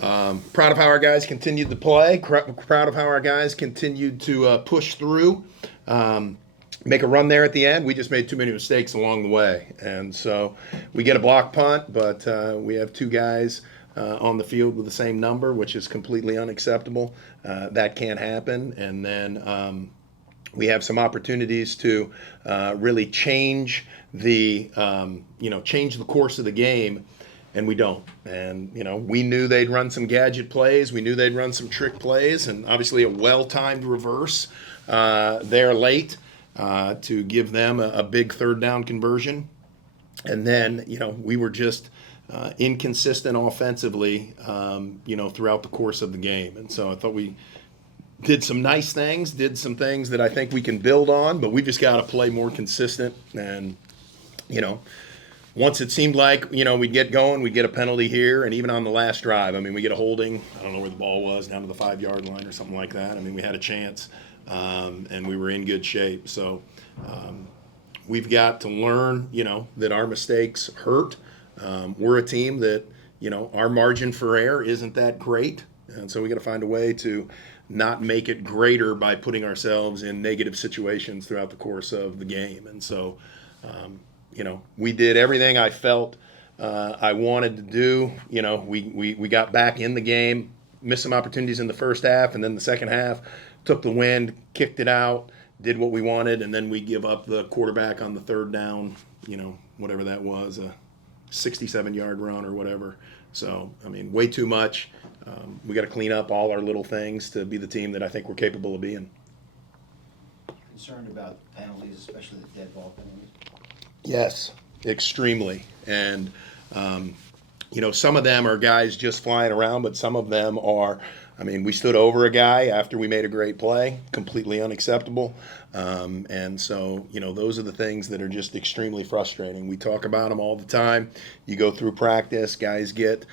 Proud of how our guys continued to play. Proud of how our guys continued to push through, make a run there at the end. We just made too many mistakes along the way, and so we get a block punt, but we have two guys on the field with the same number, which is completely unacceptable. That can't happen, and then we have some opportunities to really change the course of the game, and we don't. And we knew they'd run some gadget plays, we knew they'd run some trick plays, and obviously a well-timed reverse there late to give them a big third down conversion. And then we were just inconsistent offensively, throughout the course of the game. And so I thought we did some nice things, did some things that I think we can build on, but we just got to play more consistent. And once it seemed like we'd get going, we'd get a penalty here, and even on the last drive, we get a holding. I don't know where the ball was, down to the 5-yard line or something like that. We had a chance, and we were in good shape. So we've got to learn, that our mistakes hurt. We're a team that our margin for error isn't that great, and so we got to find a way to not make it greater by putting ourselves in negative situations throughout the course of the game. And so we did everything I felt I wanted to do. We got back in the game, missed some opportunities in the first half, and then the second half took the wind, kicked it out, did what we wanted, and then we give up the quarterback on the third down, whatever that was, a 67-yard run or whatever. So, way too much. We got to clean up all our little things to be the team that I think we're capable of being. Concerned about penalties, especially the dead ball penalties? Yes, extremely. And, some of them are guys just flying around, but some of them are, we stood over a guy after we made a great play, completely unacceptable. And so, those are the things that are just extremely frustrating. We talk about them all the time. You go through practice, guys get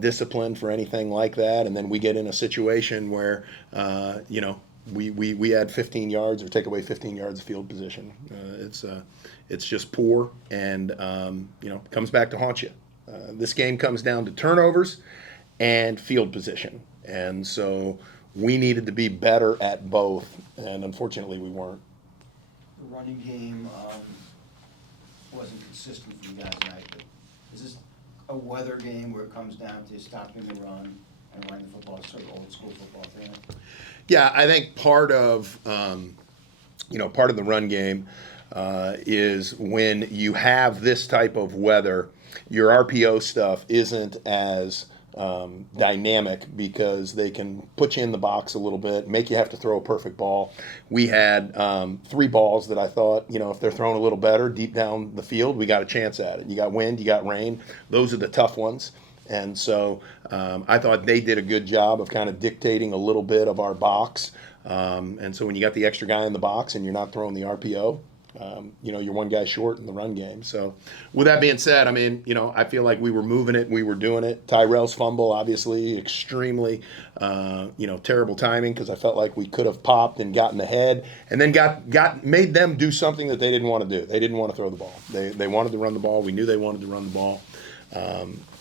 disciplined for anything like that, and then we get in a situation where, we add 15 yards or take away 15 yards of field position. It's just poor, and comes back to haunt you. This game comes down to turnovers and field position, and so we needed to be better at both, and unfortunately we weren't. The running game wasn't consistent for you guys tonight, but is this a weather game where it comes down to stopping the run and running the football, sort of old school football thing? Yeah, I think part of the run game is when you have this type of weather, your RPO stuff isn't as dynamic because they can put you in the box a little bit, make you have to throw a perfect ball. We had 3 balls that I thought, if they're thrown a little better deep down the field, we got a chance at it. You got wind, you got rain. Those are the tough ones. And so I thought they did a good job of kind of dictating a little bit of our box. And so when you got the extra guy in the box and you're not throwing the RPO, you're one guy short in the run game. So with that being said, I feel like we were moving it, we were doing it. Tyrell's fumble, obviously, extremely, terrible timing, because I felt like we could have popped and gotten ahead, and then made them do something that they didn't want to do. They didn't want to throw the ball. They wanted to run the ball. We knew they wanted to run the ball.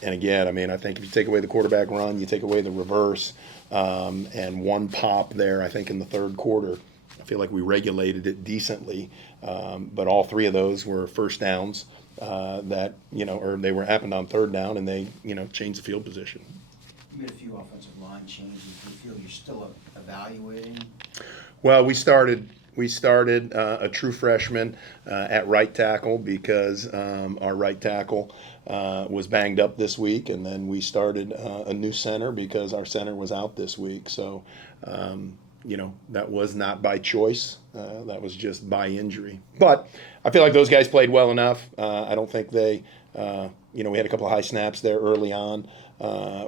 And again, I think if you take away the quarterback run, you take away the reverse, and one pop there, I think in the third quarter, I feel like we regulated it decently, but all 3 of those were first downs that or they were happened on third down, and they changed the field position. You made a few offensive line changes. Do you feel you're still evaluating? Well, we started a true freshman at right tackle because our right tackle was banged up this week, and then we started a new center because our center was out this week. So. That was not by choice. That was just by injury. But I feel like those guys played well enough. I don't think they, we had a couple of high snaps there early on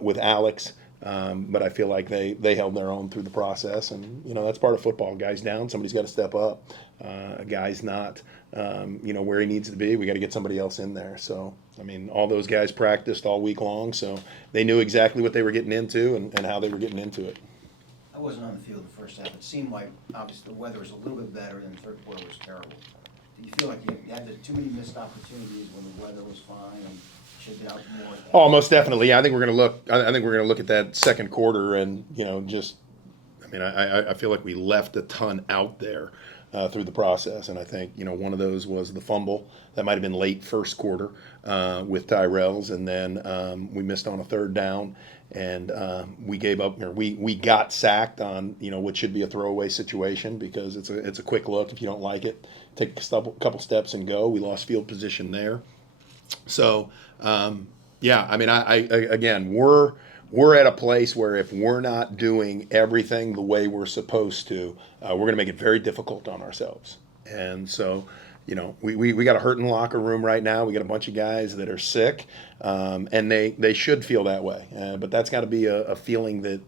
with Alex. But I feel like they held their own through the process. And, that's part of football. Guy's down, somebody's got to step up. A guy's not, where he needs to be. We got to get somebody else in there. So, all those guys practiced all week long. So they knew exactly what they were getting into and how they were getting into it. I wasn't on the field the first half. It seemed like, obviously, the weather was a little bit better, and the third quarter was terrible. Do you feel like you had too many missed opportunities when the weather was fine, and should get out more. Oh, most definitely. Yeah, I think we're going to look. I think we're going to look at that second quarter, and just. I mean, I feel like we left a ton out there through the process, and I think one of those was the fumble that might have been late first quarter with Tyrell's, and then we missed on a third down, and we gave up. Or we got sacked on what should be a throwaway situation because it's a quick look. If you don't like it, take a couple steps and go. We lost field position there. So, yeah, I mean, again, we're at a place where if we're not doing everything the way we're supposed to, we're going to make it very difficult on ourselves. And so, we got a hurting locker room right now. We got a bunch of guys that are sick, and they should feel that way. But that's got to be a feeling that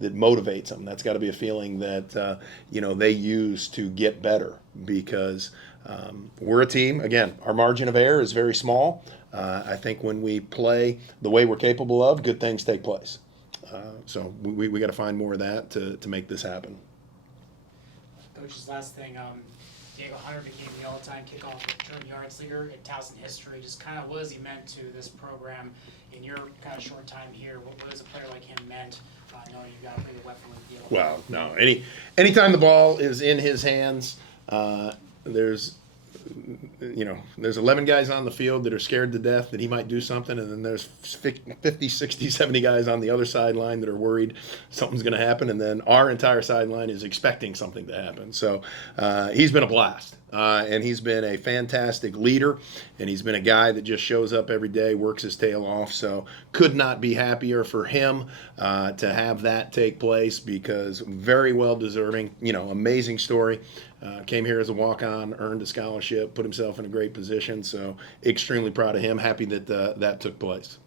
that motivates them. That's got to be a feeling that they use to get better because we're a team. Again, our margin of error is very small. I think when we play the way we're capable of, good things take place. So we got to find more of that to make this happen. Coach's last thing, Diego Hunter became the all-time kickoff return yards leader in Towson history. Just kind of what has he meant to this program in your kind of short time here? What does a player like him meant? Knowing you got to bring the weapon with Diego. Well, no. Anytime the ball is in his hands, there's 11 guys on the field that are scared to death that he might do something, and then there's 50, 60, 70 guys on the other sideline that are worried something's going to happen, and then our entire sideline is expecting something to happen. So he's been a blast, and he's been a fantastic leader, and he's been a guy that just shows up every day, works his tail off. So could not be happier for him to have that take place because very well deserving, amazing story. Came here as a walk-on, earned a scholarship, put himself in a great position. So extremely proud of him. Happy that that took place.